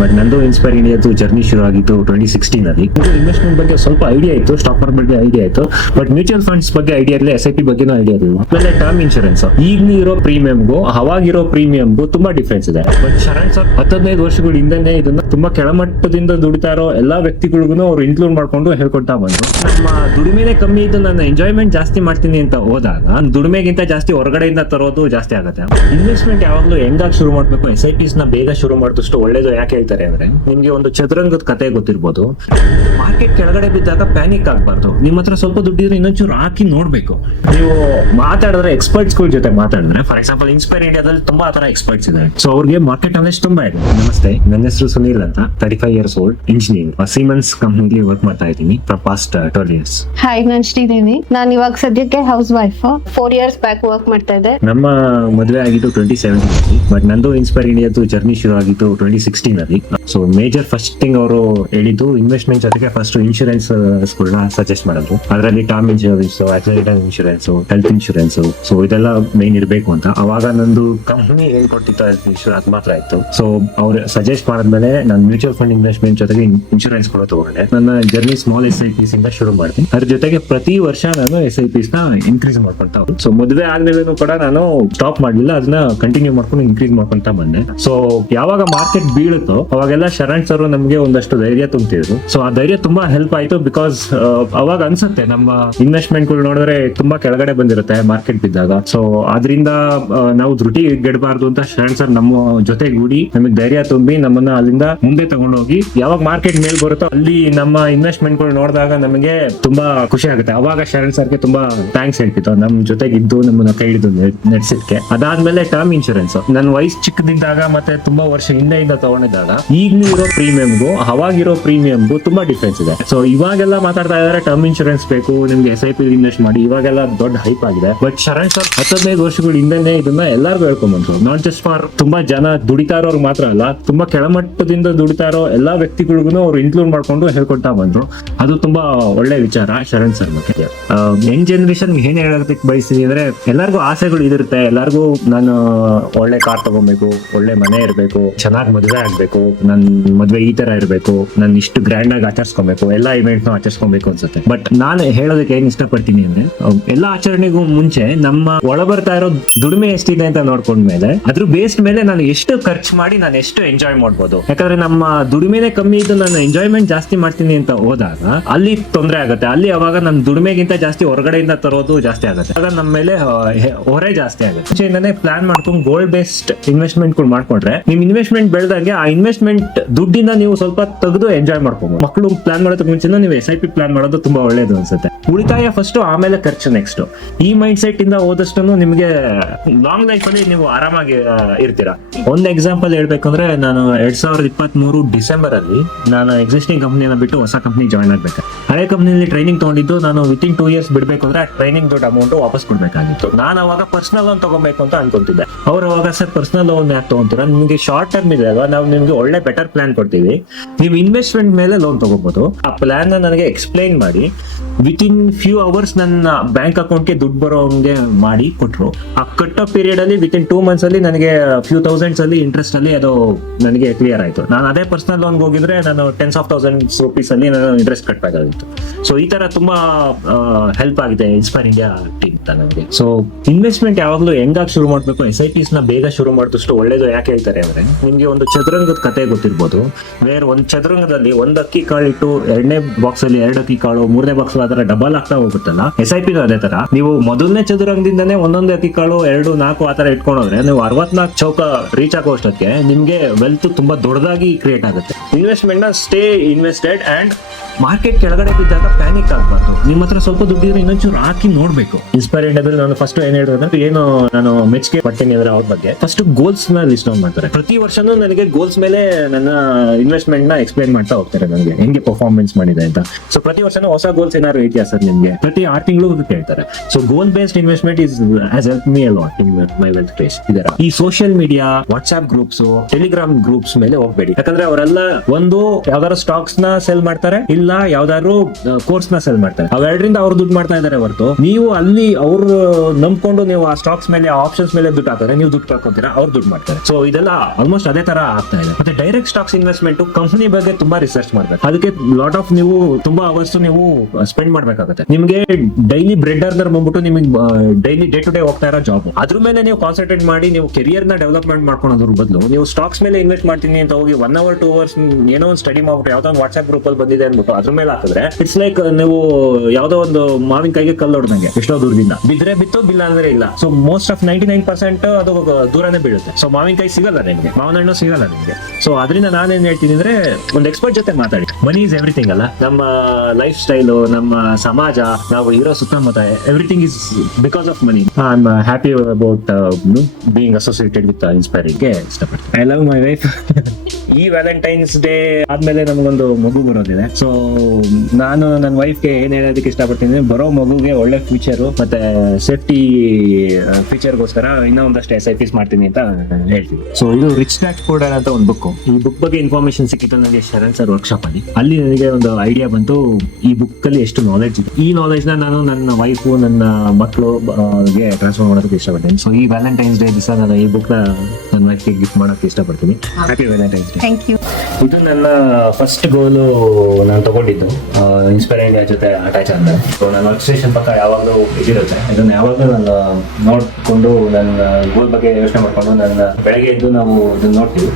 But ನಂದು inspire ಇಂಡಿಯಾದು journey ಶುರು ಆಗಿತ್ತು 2016 ಅಲ್ಲಿ. ಇನ್ವೆಸ್ಟ್ಮೆಂಟ್ ಬಗ್ಗೆ ಸ್ವಲ್ಪ ಐಡಿಯಾ ಇತ್ತು, ಸ್ಟಾಕ್ ಮಾರ್ಕೆಟ್ ಬಗ್ಗೆ ಐಡಿಯಾ ಇತ್ತು, ಬಟ್ ಮ್ಯೂಚುವಲ್ ಫಂಡ್ಸ್ ಬಗ್ಗೆ ಐಡಿಯಾ ಇರಲಿಲ್ಲ, SIP ಬಗ್ಗೆನೂ ಐಡಿಯಾ ಇರಲಿಲ್ಲ. ಆಮೇಲೆ ಟರ್ಮ್ ಇನ್ಶೂರೆನ್ಸ್ ಈಗ ಇರೋ ಪ್ರೀಮಿಯಂಗೂ ಅವಾಗಿರೋ ಪ್ರೀಮಿಯಂಗೂ ತುಂಬಾ ಡಿಫ್ರೆನ್ಸ್ ಇದೆ. ಬಟ್ ಶರಣ್ ಸರ್ 15 ವರ್ಷಗಳ ಹಿಂದೆನೆ ಇದನ್ನ ತುಂಬಾ ಕೆಳಮಟ್ಟದಿಂದ ದುಡಿತಾ ಇರೋ ಎಲ್ಲಾ ವ್ಯಕ್ತಿಗಳಿಗೂ ಅವ್ರು ಇನ್ಕ್ಲೂಡ್ ಮಾಡ್ಕೊಂಡು ಹೇಳ್ಕೊಳ್ತಾ ಬಂದ್ರು. ನಮ್ಮ ದುಡಿಮೆನೆ ಕಮ್ಮಿ ಇದ್ದು ನಾನು ಎಂಜಾಯ್ಮೆಂಟ್ ಜಾಸ್ತಿ ಮಾಡ್ತೀನಿ ಅಂತ ಹೋದಾಗ ದುಡಿಮೆಗಿಂತ ಜಾಸ್ತಿ ಹೊರಗಡೆಯಿಂದ ತರೋದು ಜಾಸ್ತಿ ಆಗುತ್ತೆ. ಇನ್ವೆಸ್ಟ್ಮೆಂಟ್ ಯಾವಾಗಲೂ ಹೆಂಗಾಗಿ ಶುರು ಮಾಡ್ಬೇಕು, SIPs ನ ಬೇಗ ಶುರು ಮಾಡಿದಷ್ಟು ಒಳ್ಳೇದು. ಯಾಕೆ ಹೇಳ್ತಾರೆ ಅಂದ್ರೆ, ನಿಮ್ಗೆ ಒಂದು ಚದುರಂಗದ ಕತೆ ಗೊತ್ತಿರ್ಬೋದು. ಮಾರ್ಕೆಟ್ ಕೆಳಗಡೆ ಬಿದ್ದಾಗ ಪ್ಯಾನಿಕ್ ಆಗ್ಬಾರ್ದು. ನಿಮ್ಮ ಹತ್ರ ಸ್ವಲ್ಪ ದುಡ್ಡಿದ್ರೆ ಇನ್ನೊಂಚೂರು ಹಾಕಿ ನೋಡ್ಬೇಕು. ನೀವು ಮಾತಾಡಿದ್ರೆ ಎಕ್ಸ್ಪರ್ಟ್ಸ್ ಗಳ ಜೊತೆ ಮಾತಾಡಿದ್ರೆ, ಫಾರ್ ಎಕ್ಸಾಂಪಲ್ ಇನ್ಸ್ಪೈರ್ ಇಂಡಿಯಾದಲ್ಲಿ ತುಂಬಾ ತರ ಎಕ್ಸ್ಪರ್ಟ್ಸ್ ಇದೆ. ಸೊ ಅವ್ರಿಗೆ ಮಾರ್ಕೆಟ್ ನಾಲೆಜ್ ತುಂಬಾ ಇದೆ. ನಮಸ್ತೆ, ನನ್ನ ಹೆಸರು ಸುನೀಲ್ ಅಂತ, 35 years old, ಇಂಜಿನಿಯರ್, ಸೀಮೆನ್ಸ್ ಕಂಪನಿಲಿ ವರ್ಕ್ ಮಾಡ್ತಾ ಇದ್ದೀನಿ ಫ್ರಮ್ ಪಾಸ್ಟ್ 12 years. ಹಾಯ್, ನಾನು ಶ್ರೀದೇವಿ. ನಾನು ಇವಾಗ ಸದ್ಯಕ್ಕೆ house wife. 4 years back work ಮಾಡ್ತಾ ಇದ್ದೆ. ನಮ್ಮ ಮದುವೆ ಆಗಿದ್ದು 2017 ಬಟ್ ನಂದು ಇನ್ಸ್ಪೈರ್ ಇಂಡಿಯಾದು ಜರ್ನಿ ಶುರು ಆಗಿದ್ದು 2016 ಅಲ್ಲಿ. ಸೊ ಮೇಜರ್ ಫಸ್ಟ್ ಥಿಂಗ್ ಅವರು ಹೇಳಿದ್ದು ಇನ್ವೆಸ್ಟ್ಮೆಂಟ್ ಜೊತೆಗೆ ಫಸ್ಟ್ ಇನ್ಶೂರೆನ್ಸ್ ಸಜೆಸ್ಟ್ ಮಾಡಿದ್ರು. ಅದರಲ್ಲಿ term insurance, accidental insurance, health insurance, so ಇದೆಲ್ಲ ಮೇನ್ ಇರಬೇಕು ಅಂತ. ಅವಾಗ ನಂದು ಕಂಪನಿ ಹೇಳ್ಕೊಟ್ಟಿತ್ತು ಹೆಲ್ತ್ ಇನ್ಶೂರೆನ್ಸ್, ಅದು ಮಾತ್ರ ಇತ್ತು. ಸೊ ಅವ್ರು ಸಜೆಸ್ಟ್ ಮಾಡಿದ್ಮೇಲೆ ನಾನು ಮ್ಯೂಚುವಲ್ ಫಂಡ್ ಇನ್ವೆಸ್ಟ್ಮೆಂಟ್ ಜೊತೆಗೆ ಇನ್ಶೂರೆನ್ಸ್ ಕೂಡ ತಗೊಂಡೆ. ನನ್ನ ಜರ್ನಿ ಸ್ಮಾಲ್ SIPs ಇಂದ ಶುರು ಮಾಡ್ತೀನಿ. ಅದ್ರ ಜೊತೆಗೆ ಪ್ರತಿ ವರ್ಷ ನಾನು SIPs ನ ಇನ್ಕ್ರೀಸ್ ಮಾಡ್ಕೊಂತ ಹೋಗ್ತೀನಿ. ಸೊ ಮದುವೆ ಆದ್ಮೇಲೆ ಕೂಡ ನಾನು ಸ್ಟಾಪ್ ಮಾಡ್ಲಿಲ್ಲ, ಅದನ್ನ ಕಂಟಿನ್ಯೂ ಮಾಡ್ಕೊಂಡು ಇನ್ಕ್ರೀಸ್ ಮಾಡ್ಕೊಂತ ಬಂದೆ. ಸೊ ಯಾವಾಗ ಮಾರ್ಕೆಟ್ ಬೀಳುತ್ತೋ ಅವಾಗೆಲ್ಲ ಶರಣ್ ಸರ್ ನಮ್ಗೆ ಒಂದಷ್ಟು ಧೈರ್ಯ ತುಂಬ್ತಿದ್ರು. ಸೊ ಆ ಧೈರ್ಯ ತುಂಬಾ ಹೆಲ್ಪ್ ಆಯ್ತು. ಬಿಕಾಸ್ ಅವಾಗ ಅನ್ಸುತ್ತೆ ನಮ್ಮ ಇನ್ವೆಸ್ಟ್ಮೆಂಟ್ ಗಳು ನೋಡಿದ್ರೆ ತುಂಬಾ ಕೆಳಗಡೆ ಬಂದಿರುತ್ತೆ ಮಾರ್ಕೆಟ್ ಬಿದ್ದಾಗ. ಸೊ ಅದರಿಂದ ನಾವು ಧೃತಿ ಗೆಡಬಾರ್ದು ಅಂತ ಶರಣ್ ಸರ್ ನಮ್ಮ ಜೊತೆಗೂಡಿ ನಮಗೆ ಧೈರ್ಯ ತುಂಬಿ ನಮ್ಮನ್ನ ಅಲ್ಲಿಂದ ಮುಂದೆ ತಗೊಂಡೋಗಿ ಯಾವಾಗ ಮಾರ್ಕೆಟ್ ಮೇಲ್ ಬರುತ್ತೋ ಅಲ್ಲಿ ನಮ್ಮ ಇನ್ವೆಸ್ಟ್ಮೆಂಟ್ ಗಳು ನೋಡಿದಾಗ ನಮಗೆ ತುಂಬಾ ಖುಷಿ ಆಗುತ್ತೆ. ಅವಾಗ ಶರಣ್ ಸರ್ಗೆ ತುಂಬಾ ಥ್ಯಾಂಕ್ಸ್ ಹೇಳ್ತಿತ್ತು, ನಮ್ ಜೊತೆಗಿದ್ದು ನಮ್ಮನ್ನ ಕೈ ಹಿಡಿದು ನಡೆಸಿದ್ಕೆ. ಅದಾದ್ಮೇಲೆ ಟರ್ಮ್ ಇನ್ಶೂರೆನ್ಸ್ ನನ್ನ ವಯಸ್ಸು ಚಿಕ್ಕದಿದ್ದಾಗ ಮತ್ತೆ ತುಂಬಾ ವರ್ಷ ಹಿಂದೆಯಿಂದ ತಗೊಂಡಿದ್ದಾಗ ಈಗಿನ ಇರೋ ಪ್ರೀಮಿಯಂಗೂ ಅವಾಗಿರೋ ಪ್ರೀಮಿಯಂಗೂ ತುಂಬಾ ಡಿಫ್ರೆನ್ಸ್ ಇದೆ. ಸೊ ಇವಾಗೆಲ್ಲ ಮಾತಾಡ್ತಾ ಇದಾರೆ ಟರ್ಮ್ ಇನ್ಶೂರೆನ್ಸ್ ಬೇಕು, ನಿಮ್ಗೆ SIP ಇನ್ವೆಸ್ಟ್ ಮಾಡಿ, ಇವಾಗೆಲ್ಲ ದೊಡ್ಡ ಹೈಪ್ ಆಗಿದೆ. ಬಟ್ ಶರಣ್ ಸರ್ 15 ವರ್ಷಗಳ ಹಿಂದೆನೆ ಇದನ್ನ ಎಲ್ಲಾರ್ಗು ಹೇಳ್ಕೊಂಡ್ಬಂದ್ರು. ನಾಟ್ ಜಸ್ಟ್ ಫಾರ್ ತುಂಬಾ ಜನ ದುಡಿತಾ ಇರೋರು ಮಾತ್ರ ಅಲ್ಲ, ತುಂಬಾ ಕೆಳಮಟ್ಟದಿಂದ ದುಡಿತಾ ಇರೋ ಎಲ್ಲಾ ವ್ಯಕ್ತಿಗಳಿಗೂ ಅವ್ರು ಇನ್ಕ್ಲೂಡ್ ಮಾಡ್ಕೊಂಡು ಹೇಳ್ಕೊಳ್ತಾ ಬಂದ್ರು. ಅದು ತುಂಬಾ ಒಳ್ಳೆ ವಿಚಾರ ಶರಣ್ ಸರ್ ಬಗ್ಗೆ. ಯಂಗ್ ಜನರೇಷನ್ ಏನ್ ಹೇಳೋದಕ್ಕೆ ಬಯಸ್ತೀನಿ ಅಂದ್ರೆ, ಎಲ್ಲರಿಗೂ ಆಸೆಗಳು ಇದಿರುತ್ತೆ. ಎಲ್ಲರಿಗೂ ನಾನು ಒಳ್ಳೆ ಕಾರ್ ತಗೋಬೇಕು, ಒಳ್ಳೆ ಮನೆ ಇರಬೇಕು, ಚೆನ್ನಾಗಿ ಮದುವೆ ಆಗ್ಬೇಕು, ನನ್ ಮದುವೆ ಈ ತರ ಇರಬೇಕು, ನಾನು ಇಷ್ಟು ಗ್ರ್ಯಾಂಡ್ ಆಗಿ ಆಚರಿಸ್ಕೊಬೇಕು, ಎಲ್ಲಾ ಇವೆಂಟ್ ನ ಆಚರಿಸ್ಕೊಬೇಕು ಅನ್ಸುತ್ತೆ. ಬಟ್ ನಾನು ಹೇಳೋದಕ್ಕೆ ಏನ್ ಇಷ್ಟಪಡ್ತೀನಿ ಅಂದ್ರೆ, ಎಲ್ಲಾ ಆಚರಣೆಗೂ ಮುಂಚೆ ನಮ್ಮ ಒಳ ಬರ್ತಾ ಇರೋ ದುಡಿಮೆ ಎಷ್ಟಿದೆ ಅಂತ ನೋಡ್ಕೊಂಡ್ಮೇಲೆ ಅದ್ರ ಬೇಸ್ಡ್ ಮೇಲೆ ನಾನು ಎಷ್ಟು ಖರ್ಚು ಮಾಡಿ ನಾನು ಎಷ್ಟು ಎಂಜಾಯ್ ಮಾಡ್ಬೋದು. ಯಾಕಂದ್ರೆ ನಮ್ಮ ದುಡಿಮೆನೆ ಕಮ್ಮಿ ಇದ್ದು ನಾನು ಎಂಜಾಯ್ಮೆಂಟ್ ಜಾಸ್ತಿ ಮಾಡ್ತೀನಿ ಅಂತ ಹೋದಾಗ ಅಲ್ಲಿ ತೊಂದರೆ ಆಗುತ್ತೆ. ಅಲ್ಲಿ ಅವಾಗ ನನ್ನ ದುಡಿಮೆಗಿಂತ ಜಾಸ್ತಿ ಹೊರಗಡೆಯಿಂದ ತರೋದು ಜಾಸ್ತಿ ಆಗುತ್ತೆ. ಆಗ ನಮ್ಮ ಮೇಲೆ ಹೊರೆ ಜಾಸ್ತಿ ಆಗುತ್ತೆ. ಮುಂಚೆಯಿಂದಾನೆ ಪ್ಲಾನ್ ಮಾಡ್ಕೊಂಡು ಗೋಲ್ಡ್ ಬೇಸ್ಡ್ ಇನ್ವೆಸ್ಟ್ಮೆಂಟ್ ಮಾಡ್ಕೊಂಡ್ರೆ ನಿಮ್ ಇನ್ವೆಸ್ಟ್ಮೆಂಟ್ ಬೆಳೆದಂಗೆ ಆ ಇನ್ವೆಸ್ಟ್ಮೆಂಟ್ ದುಡ್ಡಿಂದ ನೀವು ಸ್ವಲ್ಪ ತೆಗೆದು ಎಂಜಾಯ್ ಮಾಡ್ಕೋಬಹುದು. ಮಕ್ಕಳು ಪ್ಲಾನ್ ಮಾಡೋದಕ್ಕೆ ಮುಂಚೆ ನೀವು SIP ಪ್ಲಾನ್ ಮಾಡೋದು ತುಂಬಾ ಒಳ್ಳೇದು ಅನ್ಸುತ್ತೆ. ಉಳಿತಾಯ ಫಸ್ಟ್, ಆಮೇಲೆ ಖರ್ಚು ನೆಕ್ಸ್ಟ್. ಈ ಮೈಂಡ್ ಸೆಟ್ ಇಂದ ಹೋದಷ್ಟು ನಿಮ್ಗೆ ಲಾಂಗ್ ಲೈಫ್ ಅಲ್ಲಿ ನೀವು ಆರಾಮಾಗಿ ಇರ್ತೀರಾ. ಒಂದ್ ಎಕ್ಸಾಂಪಲ್ ಹೇಳ್ಬೇಕಂದ್ರೆ, ನಾನು 2023 ಡಿಸೆಂಬರ್ ಅಲ್ಲಿ ನಾನು ಎಕ್ಸಿಸ್ಟಿಂಗ್ ಕಂಪ್ನಿನ ಬಿಟ್ಟು ಹೊಸ ಕಂಪ್ನಿ ಜಾಯ್ನ್ ಆಗ್ಬೇಕು. ಹಳೆ ಕಂಪ್ನಿಲಿ ಟ್ರೈನಿಂಗ್ ತಗೊಂಡಿದ್ದು ನಾನು ವಿತಿನ್ 2 years ಬಿಡ್ಬೇಕು ಅಂದ್ರೆ ಆ ಟ್ರೈನಿಂಗ್ ದುಡ್ಡು ಅಮೌಂಟ್ ವಾಪಸ್ ಕೊಡ್ಬೇಕಾಗಿತ್ತು. ನಾನು ಅವಾಗ ಪರ್ಸನಲ್ ಲೋನ್ ತಗೋಬೇಕು ಅಂತ ಅನ್ಕೊಂತಿದ್ದೆ. ಅವ್ರು ಅವಾಗ ಸರ್ ಪರ್ಸನಲ್ ಲೋನ್ ಯಾಕೆ ತಗೊಂತೀರಾ, ನಿಮ್ಗೆ ಶಾರ್ಟ್ ಟರ್ಮ್ ಇದೆ ಅಲ್ವಾ, ನಾವು ನಿಮ್ಗೆ ಒಳ್ಳೆ ಬೆಟರ್ ಪ್ಲಾನ್ ಕೊಡ್ತೀವಿ, ನೀವು ಇನ್ವೆಸ್ಟ್ಮೆಂಟ್ ಮೇಲೆ ಲೋನ್ ತಗೋಬಹುದು. ಆ ಪ್ಲಾನ್ ನನಗೆ ಎಕ್ಸ್ಪ್ಲೈನ್ ಮಾಡಿ ವಿತಿನ್ ಫ್ಯೂ ಅವರ್ಸ್ ನನ್ನ ಬ್ಯಾಂಕ್ ಅಕೌಂಟ್ಗೆ ದುಡ್ಡು ಬರೋಂಗೆ ಮಾಡಿ ಕೊಟ್ರು. ಆ ಕಟ್ಟೋ ಪೀರಿಯಡ್ ಅಲ್ಲಿ ವಿತಿನ್ 2 months ಅಲ್ಲಿ ನನಗೆ ಫ್ಯೂ ಥೌಸಂಡ್ಸ್ ಅಲ್ಲಿ ಇಂಟ್ರೆಸ್ಟ್ ಅಲ್ಲಿ ಅದು ನನಗೆ ಕ್ಲಿಯರ್ ಆಯ್ತು. ನಾನು ಅದೇ ಪರ್ಸನಲ್ ಲೋನ್ ಹೋಗಿದ್ರೆ ನಾನು tens of thousands rupees ಅಲ್ಲಿ ನಾನು ಇಂಟ್ರೆಸ್ಟ್ ಕಟ್ಟಬೇಕಾಗಿತ್ತು. ಸೊ ಈ ತರ ತುಂಬಾ ಹೆಲ್ಪ್ ಆಗಿದೆ ಇನ್ಸ್ಪೈರ್ ಇಂಡಿಯಾ ಟೀಮ್ ನನಗೆ. ಸೊ ಇನ್ವೆಸ್ಟ್ಮೆಂಟ್ ಯಾವಾಗಲೂ ಹೆಂಗಾಗಿ ಶುರು ಮಾಡ್ಬೇಕು, SIPs ನ ಬೇಗ ಶುರು ಮಾಡಿದಷ್ಟು ಒಳ್ಳೇದು. ಯಾಕೆ ಹೇಳ್ತಾರೆ ಅಂದ್ರೆ, ನಿಮ್ಗೆ ಒಂದು ಚದುರಂಗದ ಕತೆ ಗೊತ್ತಿರ್ಬೋದು. ಬೇರೆ ಒಂದು ಚದುರಂಗದಲ್ಲಿ ಒಂದು ಅಕ್ಕಿ ಕಾಳು ಇಟ್ಟು 2ನೇ ಬಾಕ್ಸ್ ಅಲ್ಲಿ 2 ಅಕ್ಕಿ ಕಾಳು, 3ನೇ ಬಾಕ್ಸ್ ಅದರ ಡಬಲ್ ಆಗ್ತಾ ಹೋಗುತ್ತಲ್ಲ. SIP ಅದೇ ತರ, ನೀವು ಮೊದಲನೇ ಚದುರಂಗದಿಂದಾನೇ ಒಂದೊಂದು ಅಕ್ಕಿ ಕಾಳು 2, 4 ಆತರ ಇಟ್ಕೊಂಡ್ರೆ ನೀವು 64 ಚೌಕ ರೀಚ್ ಆಗೋ ಅಷ್ಟಕ್ಕೆ ನಿಮ್ಗೆ ವೆಲ್ತ್ ತುಂಬಾ ದೊಡ್ಡದಾಗಿ ಕ್ರಿಯೇಟ್ ಆಗುತ್ತೆ. ಇನ್ವೆಸ್ಟ್ಮೆಂಟ್ ನ ಸ್ಟೇ ಇನ್ವೆಸ್ಟೆಡ್ ಅಂಡ್ ಮಾರ್ಕೆಟ್ ಕೆಳಗಡೆ ಬಿದ್ದಾಗ ಪ್ಯಾನಿಕ್ ಆಗ್ಬಾರ್ದು. ನಿಮ್ಮ ಹತ್ರ ಸ್ವಲ್ಪ ದುಡ್ಡಿದ್ರೆ ಇನ್ನೊಂಚೂರು ಹಾಕಿ ನೋಡ್ಬೇಕು. ಇನ್ಸ್ಪೈರ್ ಇಂಡಿಯಾದಲ್ಲಿ ನಾನು ಫಸ್ಟ್ ಏನ್ ಹೇಳಿದ್ರೆ, ಏನು ನಾನು ಮೆಚ್ಚುಗೆ ಪಡ್ತೀನಿ ಅಂದ್ರೆ ಅವ್ರ ಬಗ್ಗೆ ಫಸ್ಟ್ ಗೋಲ್ಸ್ ನ ಲಿಸ್ಟ್ ಡೌನ್ ಮಾಡ್ತಾರೆ. ಪ್ರತಿ ವರ್ಷನೂ ನನಗೆ ಗೋಲ್ಸ್ ಮೇಲೆ ನನ್ನ ಇನ್ವೆಸ್ಟ್ಮೆಂಟ್ ನ ಎಕ್ಸ್ಪ್ಲೈನ್ ಮಾಡ್ತಾ ಹೋಗ್ತಾರೆ, ನನಗೆ ಹೆಂಗೆ ಪರ್ಫಾರ್ಮೆನ್ಸ್ ಮಾಡಿದೆ ಅಂತ. ಸೊ ಪ್ರತಿ ವರ್ಷನೂ ಹೊಸ ಗೋಲ್ಸ್ ಏನಾದ್ರು ಇದೆಯಾ ಸರ್ ನಿಮ್ಗೆ, ಪ್ರತಿ 6 ತಿಂಗಳು ಕೇಳ್ತಾರೆ. So goal based investment has help me a lot in my wealth craze. ಇದರ ಈ social media, WhatsApp groups, Telegram groups ಮೇಲೆ ಹೋಗ್ಬೇಡಿ. ಯಾಕಂದ್ರೆ ಅವರೆಲ್ಲ ಒಂದು ಯಾವ್ದಾದ್ರು ಸ್ಟಾಕ್ಸ್ ನ ಸೆಲ್ ಮಾಡ್ತಾರೆ, ಇಲ್ಲ ಯಾವ್ದಾದ್ರು ಕೋರ್ಸ್ ನ ಸೆಲ್ ಮಾಡ್ತಾರೆ. ಅವೆರಡರಿಂದ ಅವ್ರು ದುಡ್ಡು ಮಾಡ್ತಾ ಇದಾರೆ ಹೊರತು ನೀವು ಅಲ್ಲಿ ಅವ್ರು ನಂಬ್ಕೊಂಡು ನೀವು ಆ ಸ್ಟಾಕ್ಸ್ ಮೇಲೆ, ಆಪ್ಷನ್ಸ್ ಮೇಲೆ ದುಡ್ಡು ಹಾಕಿದ್ರೆ ನೀವು ದುಡ್ಡು ಕಳ್ಕೊಂತೀರಾ, ಅವ್ರು ದುಡ್ಡು ಮಾಡ್ತಾರೆ. ಸೊ ಇದೆಲ್ಲ ಆಲ್ಮೋಸ್ಟ್ ಅದೇ ತರ ಆಗ್ತಾ ಇದೆ. ಇದೆ. ಮತ್ತೆ ಡೈರೆಕ್ಟ್ ಸ್ಟಾಕ್ಸ್ ಇನ್ವೆಸ್ಟ್ಮೆಂಟ್ ಕಂಪನಿ ಬಗ್ಗೆ ತುಂಬಾ ರಿಸರ್ಚ್ ಮಾಡ್ಬೇಕು. ಅದಕ್ಕೆ ಲಾಟ್ ಆಫ್ ನೀವು ತುಂಬಾ ಅವರ್ಸ್ ನೀವು ಸ್ಪೆಂಡ್ ಮಾಡ್ಬೇಕಾಗುತ್ತೆ. ನಿಮಗೆ ಡೈಲಿ ಬ್ರೆಡ್ ಅರ್ನರ್ ಬಂದ್ಬಿಟ್ಟು ನಿಮಗೆ ಡೈಲಿ ಡೇ ಟು ಡೇ ಹೋಗ್ತಾ ಇರೋ ಜಾಬ್, ಅದ್ರ ಮೇಲೆ ನೀವು ಕಾನ್ಸಂಟ್ರೇಟ್ ಮಾಡಿ ನೀವು ಕೆರಿಯರ್ ನ ಡೆವಲಪ್ಮೆಂಟ್ ಮಾಡ್ಕೊಳೋದ್ರ ಬದಲು ನೀವು ಸ್ಟಾಕ್ಸ್ ಮೇಲೆ ಇನ್ವೆಸ್ಟ್ ಮಾಡ್ತೀನಿ ಅಂತ ಹೋಗಿ 1 hour 2 hours ಏನೋ ಒಂದು ಸ್ಟಡಿ ಮಾಡ್ಬಿಟ್ಟು ಯಾವ್ದೋ ಒಂದು ವಾಟ್ಸ್ಆಪ್ ಗ್ರೂಪ್ ಅಲ್ಲಿ ಬಂದಿದೆ ಅಂದ್ಬಿಟ್ಟು ಅದ್ರ ಮೇಲೆ ಹಾಕಿದ್ರೆ ಇಟ್ಸ್ ಲೈಕ್ ನೀವು ಯಾವ್ದೋ ಒಂದು ಮಾವಿನಕಾಯಿಗೆ ಕಲ್ಲು ಹೊಡೆದಂಗೆ, ಎಷ್ಟೋ ದೂರದಿಂದ ಬಿದ್ರೆ ಬಿತ್ತು, ಬಿಲ್ಲ ಅಂದ್ರೆ ಇಲ್ಲ. ಸೊ ಮೋಸ್ಟ್ ಆಫ್ 99% ಅದು ದೂರನೇ ಬೀಳುತ್ತೆ. ಸೊ ಮಾವಿನಕಾಯಿ ಸಿಗಲ್ಲ ನಿಮ್ಗೆ, ಮಾವಿನ ಹಣ್ಣು ಸಿಗಲ್ಲ ನಿಮ್ಗೆ. ಸೊ ಅದರಿಂದ ನಾನೇನ್ ಹೇಳ್ತೀನಿ ಅಂದ್ರೆ ಒಂದು ಎಕ್ಸ್ಪರ್ಟ್ ಜೊತೆ ಮಾತಾಡಿ. ಮನಿ ಇಸ್ ಎವ್ರಿಥಿಂಗ್ ಅಲ್ಲ, ನಮ್ಮ ಲೈಫ್ ಸ್ಟೈಲು, ನಮ್ಮ ಸಮಾಜ, ನಾವು ಇರೋ ಸುತ್ತಮುತ್ತ, everything is because of money. I am happy about being associated with inspiring ಗೆ ಇಷ್ಟಪಡ್ತೀನಿ. I love my wife. ಈ ವ್ಯಾಲೆಂಟೈನ್ಸ್ ಡೇ ಆದ್ಮೇಲೆ ನಮಗೊಂದು ಮಗು ಬರೋದಿದೆ. ಸೊ ನಾನು ನನ್ನ ವೈಫ್ಗೆ ಏನ್ ಹೇಳೋದಕ್ಕೆ ಇಷ್ಟಪಡ್ತೀನಿ, ಬರೋ ಮಗುಗೆ ಒಳ್ಳೆ ಫ್ಯೂಚರ್ ಮತ್ತೆ ಸೇಫ್ಟಿ ಫ್ಯೂಚರ್ಗೋಸ್ಕರ ಇನ್ನೂ ಒಂದಷ್ಟು SIPs ಮಾಡ್ತೀನಿ ಅಂತ ಹೇಳ್ತೀನಿ. ಸೊ ಇದು ರಿಚ್ ಡ್ಯಾಡ್ ಪೂರ್ ಡ್ಯಾಡ್ ಅಂತ ಒಂದು ಬುಕ್. ಈ ಬುಕ್ ಬಗ್ಗೆ ಇನ್ಫಾರ್ಮೇಶನ್ ಸಿಕ್ಕಿತ್ತು ನನಗೆ ಶರಣ್ ಸರ್ ವರ್ಕ್ಶಾಪ್ ಅಲ್ಲಿ ನನಗೆ ಒಂದು ಐಡಿಯಾ ಬಂತು, ಈ ಬುಕ್ ಅಲ್ಲಿ ಎಷ್ಟು ನಾಲೆಡ್ಜ್ ಇದೆ. ಈ ನಾಲೆಡ್ಜ್ ನ ನಾನು ನನ್ನ ವೈಫು, ನನ್ನ ಮಕ್ಕಳು ಗೆ ಟ್ರಾನ್ಸ್ಫರ್ ಮಾಡೋದಕ್ಕೆ ಇಷ್ಟಪಡ್ತೀನಿ. ಸೊ ಈ ವ್ಯಾಲೆಂಟೈನ್ಸ್ ಡೇ ದಿವಸ ನಾನು ಈ ಬುಕ್ ನ ನನ್ನ ವೈಫ್ಗೆ ಗಿಫ್ಟ್ ಮಾಡೋಕೆ ಇಷ್ಟಪಡ್ತೀನಿ. Happy Valentine's day. Thank you. ಇದು ನನ್ನ ಫಸ್ಟ್ ಗೋಲು ನಾನು ತಗೊಂಡಿದ್ದು ಇನ್ಸ್ಪೈರ್ ಇಂಡಿಯಾ ಜೊತೆ ಅಟ್ಯಾಚ್ ಅಂತ. ಸೊ ನನ್ನ ವರ್ಕ್ ಸ್ಟೇಷನ್ ಪಕ್ಕ ಯಾವಾಗಲೂ ಇದಿರುತ್ತೆ, ಇದನ್ನು ಯಾವಾಗಲೂ ನಾನು ನೋಡಿಕೊಂಡು ನನ್ನ ಗೋಲ್ ಬಗ್ಗೆ ಯೋಚನೆ ಮಾಡಿಕೊಂಡು ನನ್ನ ಬೆಳಗ್ಗೆ ಎದ್ದು ನಾವು ಇದನ್ನು ನೋಡ್ತೀವಿ.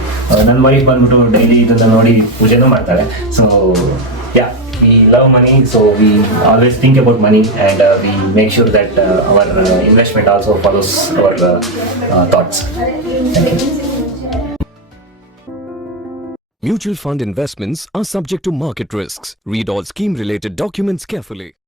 ನನ್ನ ವೈಫ್ ಬಂದ್ಬಿಟ್ಟು ಡೈಲಿ ಇದನ್ನು ನೋಡಿ ಪೂಜೆನೂ ಮಾಡ್ತಾರೆ. So yeah, we love money, so we always think about money and we make sure that our investment also follows our thoughts. Thank you. Mutual fund investments are subject to market risks. Read all scheme-related documents carefully.